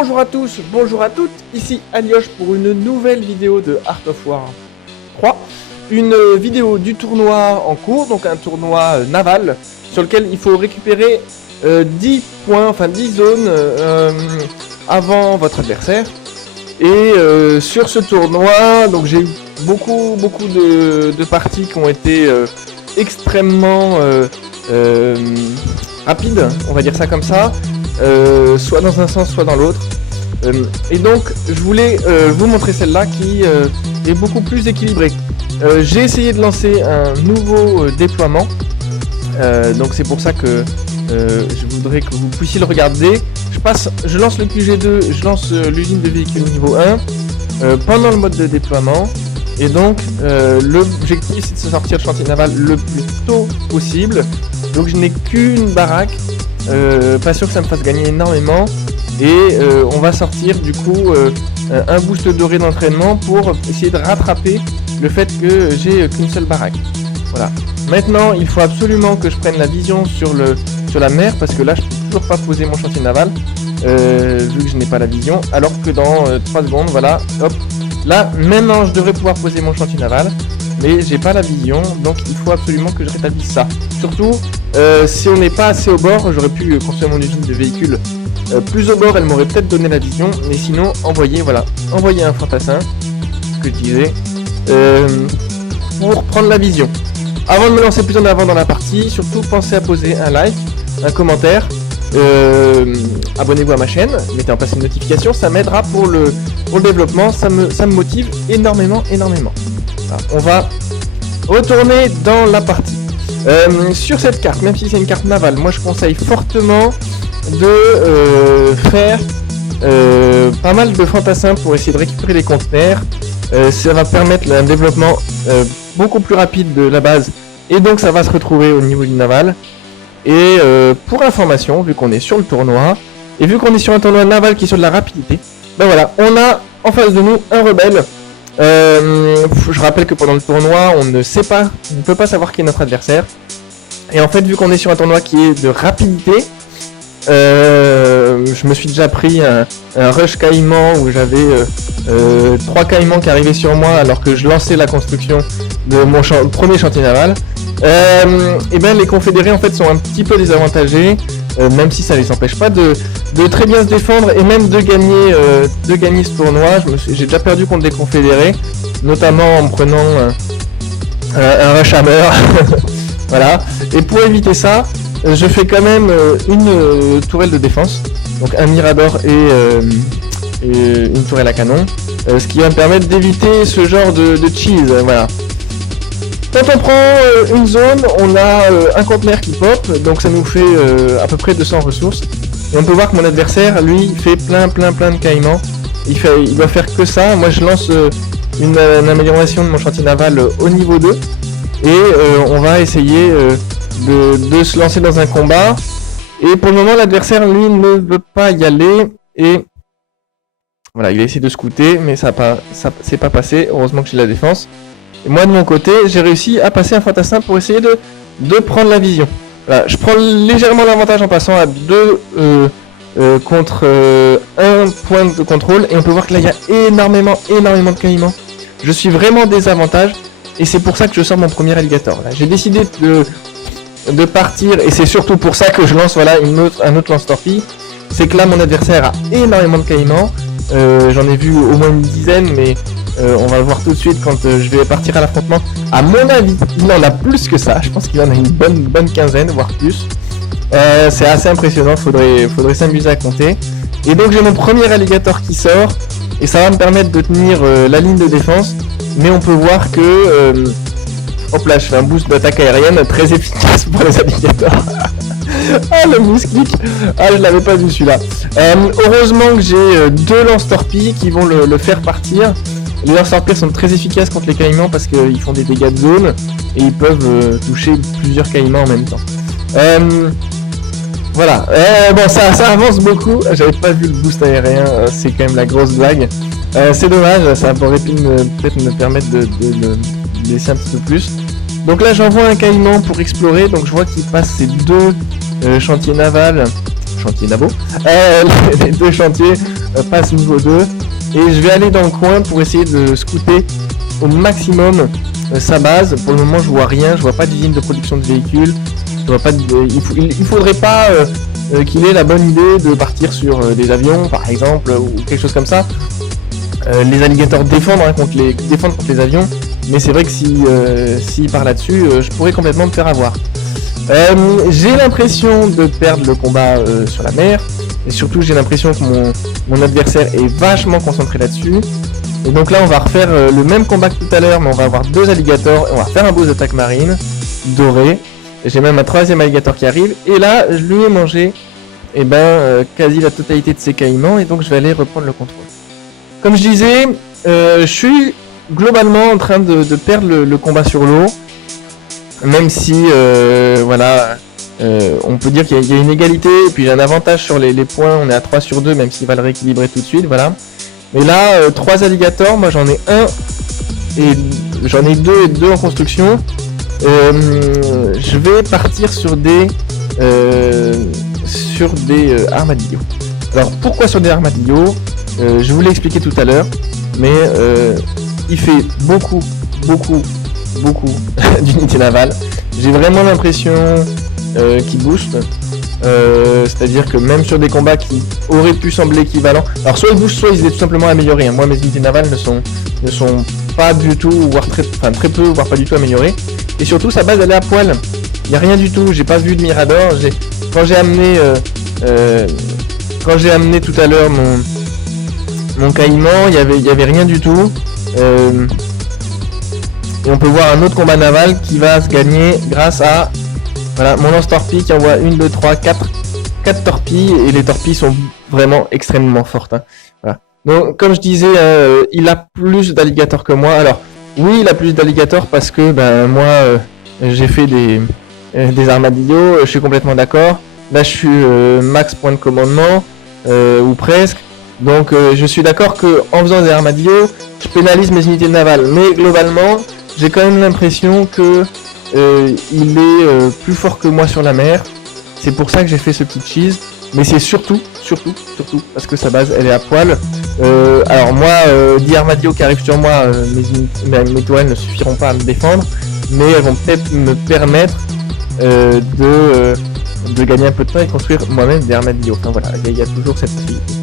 Bonjour à tous, bonjour à toutes, ici Alioche pour une nouvelle vidéo de Art of War 3. Une vidéo du tournoi en cours, donc un tournoi naval sur lequel il faut récupérer 10 points, enfin 10 zones avant votre adversaire. Et sur ce tournoi, donc j'ai eu beaucoup de parties qui ont été extrêmement rapides, on va dire ça comme ça. Soit dans un sens, soit dans l'autre. Et donc, je voulais vous montrer celle-là qui est beaucoup plus équilibrée. J'ai essayé de lancer un nouveau déploiement. Donc c'est pour ça que je voudrais que vous puissiez le regarder. Je lance le QG2, je lance l'usine de véhicules niveau 1 pendant le mode de déploiement. Et donc, l'objectif c'est de se sortir de chantier naval le plus tôt possible. Donc je n'ai qu'une baraque. Pas sûr que ça me fasse gagner énormément et on va sortir du coup un boost doré d'entraînement pour essayer de rattraper le fait que j'ai qu'une seule baraque. Voilà. Maintenant il faut absolument que je prenne la vision sur la mer parce que là je peux toujours pas poser mon chantier naval vu que je n'ai pas la vision, alors que dans 3 secondes, voilà, hop, là maintenant je devrais pouvoir poser mon chantier naval. Mais j'ai pas la vision, donc il faut absolument que je rétablisse ça. Surtout, si on n'est pas assez au bord, j'aurais pu construire mon usine de véhicules plus au bord, elle m'aurait peut-être donné la vision, mais sinon, envoyer un fantassin, ce que je disais, pour prendre la vision. Avant de me lancer plus en avant dans la partie, surtout pensez à poser un like, un commentaire, abonnez-vous à ma chaîne, mettez en place une notification, ça m'aidera pour le développement, ça me motive énormément. On va retourner dans la partie. Sur cette carte, même si c'est une carte navale, moi je conseille fortement de faire pas mal de fantassins pour essayer de récupérer les conteneurs. Ça va permettre un développement beaucoup plus rapide de la base et donc ça va se retrouver au niveau du naval. Et pour information, vu qu'on est sur le tournoi et vu qu'on est sur un tournoi naval qui est sur de la rapidité, ben voilà, on a en face de nous un rebelle. Je rappelle que pendant le tournoi, on ne peut pas savoir qui est notre adversaire. Et en fait, vu qu'on est sur un tournoi qui est de rapidité, je me suis déjà pris un rush caïman où j'avais 3 caïmans qui arrivaient sur moi alors que je lançais la construction de mon premier chantier naval. Et ben les confédérés en fait sont un petit peu désavantagés, même si ça les empêche pas de très bien se défendre et même de gagner ce tournoi. J'ai déjà perdu contre des confédérés, notamment en prenant un rush hammer. Voilà. Et pour éviter ça, je fais quand même une tourelle de défense, donc un mirador et une tourelle à canon, ce qui va me permettre d'éviter ce genre de cheese. Voilà. Quand on prend une zone, on a un conteneur qui pop, donc ça nous fait à peu près 200 ressources. Et on peut voir que mon adversaire, lui, fait plein de caïmans. Il doit faire que ça. Moi, je lance une amélioration de mon chantier naval au niveau 2. Et on va essayer de se lancer dans un combat. Et pour le moment, l'adversaire, lui, ne veut pas y aller. Et voilà, il a essayé de scouter, mais ça c'est pas passé. Heureusement que j'ai la défense. Et moi de mon côté, j'ai réussi à passer un fantassin pour essayer de prendre la vision. Voilà, je prends légèrement l'avantage en passant à 2 contre 1 point de contrôle. Et on peut voir que là il y a énormément de caïmans. Je suis vraiment en désavantage. Et c'est pour ça que je sors mon premier alligator. J'ai décidé de partir. Et c'est surtout pour ça que je lance un autre lance-torpille. C'est que là mon adversaire a énormément de caïmans. J'en ai vu au moins une dizaine, mais on va le voir tout de suite quand je vais partir à l'affrontement. À mon avis, il en a plus que ça. Je pense qu'il en a une bonne quinzaine, voire plus. C'est assez impressionnant, faudrait s'amuser à compter. Et donc j'ai mon premier alligator qui sort, et ça va me permettre de tenir la ligne de défense. Mais on peut voir que... hop là, je fais un boost d'attaque aérienne très efficace pour les alligators. Ah, le mousquelik. Ah, je l'avais pas vu celui-là. Heureusement que j'ai 2 lance-torpilles qui vont le faire partir. Les lance-torpilles sont très efficaces contre les caïmans parce qu'ils font des dégâts de zone et ils peuvent toucher plusieurs caïmans en même temps. Voilà. Bon, ça avance beaucoup. J'avais pas vu le boost aérien. C'est quand même la grosse blague. C'est dommage. Ça aurait pu peut-être me permettre de laisser un petit peu plus. Donc là, j'envoie un caïman pour explorer. Donc je vois qu'il passe ces 2 chantiers navals. Chantier Nabo, les 2 chantiers passe niveau 2. Et je vais aller dans le coin pour essayer de scouter au maximum sa base. Pour le moment, je vois rien, je vois pas d'usine de production de véhicules. Je vois pas il faudrait pas qu'il ait la bonne idée de partir sur des avions, par exemple, ou quelque chose comme ça. Les alligators défendent contre les avions, mais c'est vrai que si part là-dessus, je pourrais complètement me faire avoir. J'ai l'impression de perdre le combat sur la mer, et surtout j'ai l'impression que mon adversaire est vachement concentré là-dessus. Et donc là on va refaire le même combat que tout à l'heure, mais on va avoir 2 alligators, et on va faire un boss d'attaque marine, doré. J'ai même un 3e alligator qui arrive, et là je lui ai mangé quasi la totalité de ses caïmans, et donc je vais aller reprendre le contrôle. Comme je disais, je suis globalement en train de perdre le combat sur l'eau, même si on peut dire qu'il y a une égalité, et puis j'ai un avantage sur les points, on est à 3 sur 2, même s'il va le rééquilibrer tout de suite, voilà. Mais là, 3 alligators, moi j'en ai un, et j'en ai 2 et 2 en construction. Je vais partir sur des armadillos. Alors pourquoi sur des armadillos? Je vous l'ai expliqué tout à l'heure, mais il fait beaucoup d'unités navales. J'ai vraiment l'impression qu'il booste. C'est-à-dire que même sur des combats qui auraient pu sembler équivalents, alors soit ils boostent, soit ils étaient tout simplement améliorés. Moi mes unités navales ne sont pas du tout, voire très peu, voire pas du tout améliorées. Et surtout sa base elle est à poil. Il n'y a rien du tout, j'ai pas vu de mirador. Quand j'ai amené tout à l'heure mon caïman, il y avait rien du tout. Et on peut voir un autre combat naval qui va se gagner grâce à mon lance-torpille qui envoie 1, 2, 3, 4 torpilles, et les torpilles sont vraiment extrêmement fortes. Voilà. Donc comme je disais, il a plus d'alligators que moi. Alors oui, il a plus d'alligators parce que moi j'ai fait des armadillos, je suis complètement d'accord. Là je suis max point de commandement, ou presque. Donc je suis d'accord que en faisant des armadillos, je pénalise mes unités navales. Mais globalement, j'ai quand même l'impression que il est plus fort que moi sur la mer. C'est pour ça que j'ai fait ce petit cheese. Mais c'est surtout parce que sa base elle est à poil. Alors moi, 10 armadillos qui arrivent sur moi, mes tourelles ne suffiront pas à me défendre, mais elles vont peut-être me permettre de gagner un peu de temps et construire moi-même des armadillos. Enfin voilà, il y a toujours cette possibilité.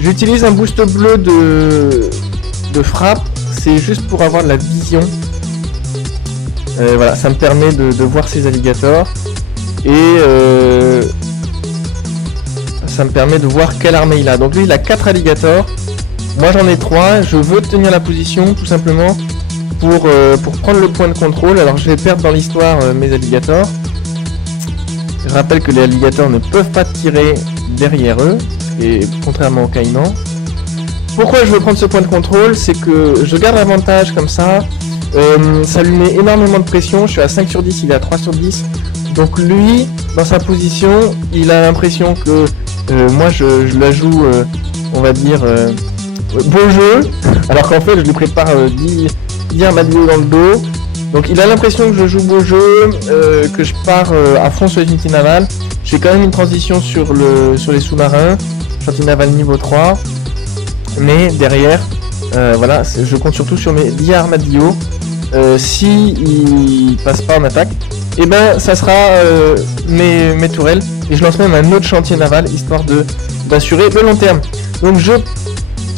J'utilise un boost bleu de frappe, c'est juste pour avoir de la vision. Voilà, ça me permet de voir ces alligators et ça me permet de voir quelle armée il a. Donc lui il a 4 alligators, moi j'en ai 3, je veux tenir la position tout simplement pour prendre le point de contrôle. Alors je vais perdre dans l'histoire mes alligators. Je rappelle que les alligators ne peuvent pas tirer derrière eux, et contrairement au caïman. Pourquoi je veux prendre ce point de contrôle? C'est que je garde l'avantage comme ça, ça lui met énormément de pression, je suis à 5 sur 10, il est à 3 sur 10. Donc lui, dans sa position, il a l'impression que moi je la joue, on va dire, beau jeu, alors qu'en fait je lui prépare 10 armadillos dans le dos. Donc il a l'impression que je joue beau jeu, que je pars à fond sur les unités navales. J'ai quand même une transition sur les sous-marins, chantier naval niveau 3. Mais derrière, voilà, je compte surtout sur mes 10 armadillos. Si il passe pas en attaque, et ça sera mes tourelles. Et je lance même un autre chantier naval, histoire d'assurer le long terme. Donc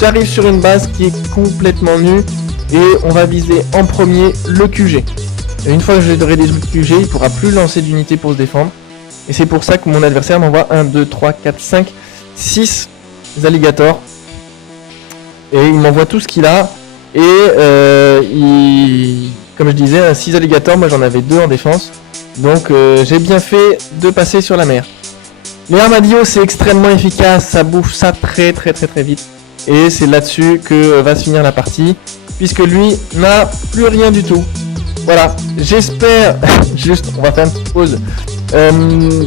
j'arrive sur une base qui est complètement nue. Et on va viser en premier le QG. Et une fois que j'aurai détruit le QG, il ne pourra plus lancer d'unité pour se défendre. Et c'est pour ça que mon adversaire m'envoie 1, 2, 3, 4, 5, 6 alligators. Et il m'envoie tout ce qu'il a. Et comme je disais, 6 alligators, moi j'en avais 2 en défense. Donc j'ai bien fait de passer sur la mer. Les armadillos c'est extrêmement efficace, ça bouffe ça très vite. Et c'est là-dessus que va se finir la partie, puisque lui n'a plus rien du tout. Voilà, j'espère, juste, on va faire une petite pause,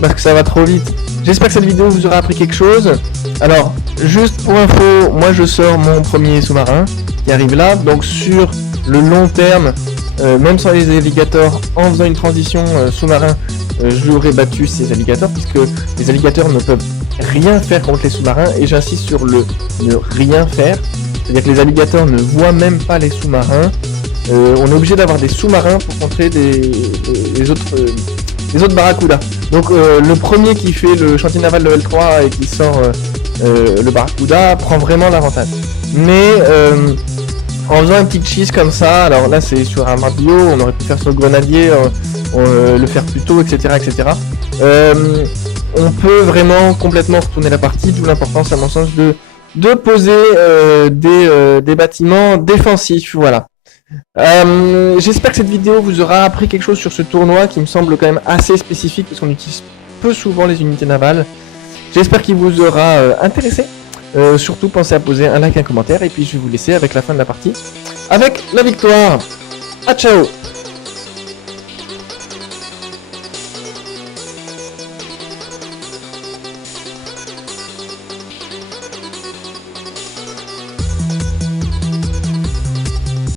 parce que ça va trop vite. J'espère que cette vidéo vous aura appris quelque chose. Alors, juste pour info, moi je sors mon premier sous-marin, qui arrive là, donc sur le long terme, même sans les alligators, en faisant une transition sous-marin, je l'aurais battu ces alligators, puisque les alligators ne peuvent rien faire contre les sous-marins, et j'insiste sur le ne rien faire, c'est-à-dire que les alligators ne voient même pas les sous-marins. On est obligé d'avoir des sous-marins pour contrer les autres barracudas. Donc le premier qui fait le chantier naval level 3 et qui sort le barracuda prend vraiment l'avantage. Mais en faisant un petit cheese comme ça, alors là c'est sur un martillo, on aurait pu faire sur le grenadier, le faire plus tôt, etc. etc. On peut vraiment complètement retourner la partie, d'où l'importance à mon sens de poser des bâtiments défensifs, voilà. J'espère que cette vidéo vous aura appris quelque chose sur ce tournoi qui me semble quand même assez spécifique parce qu'on utilise peu souvent les unités navales. J'espère qu'il vous aura intéressé. Surtout pensez à poser un like, un commentaire, et puis je vais vous laisser avec la fin de la partie avec la victoire. À ciao.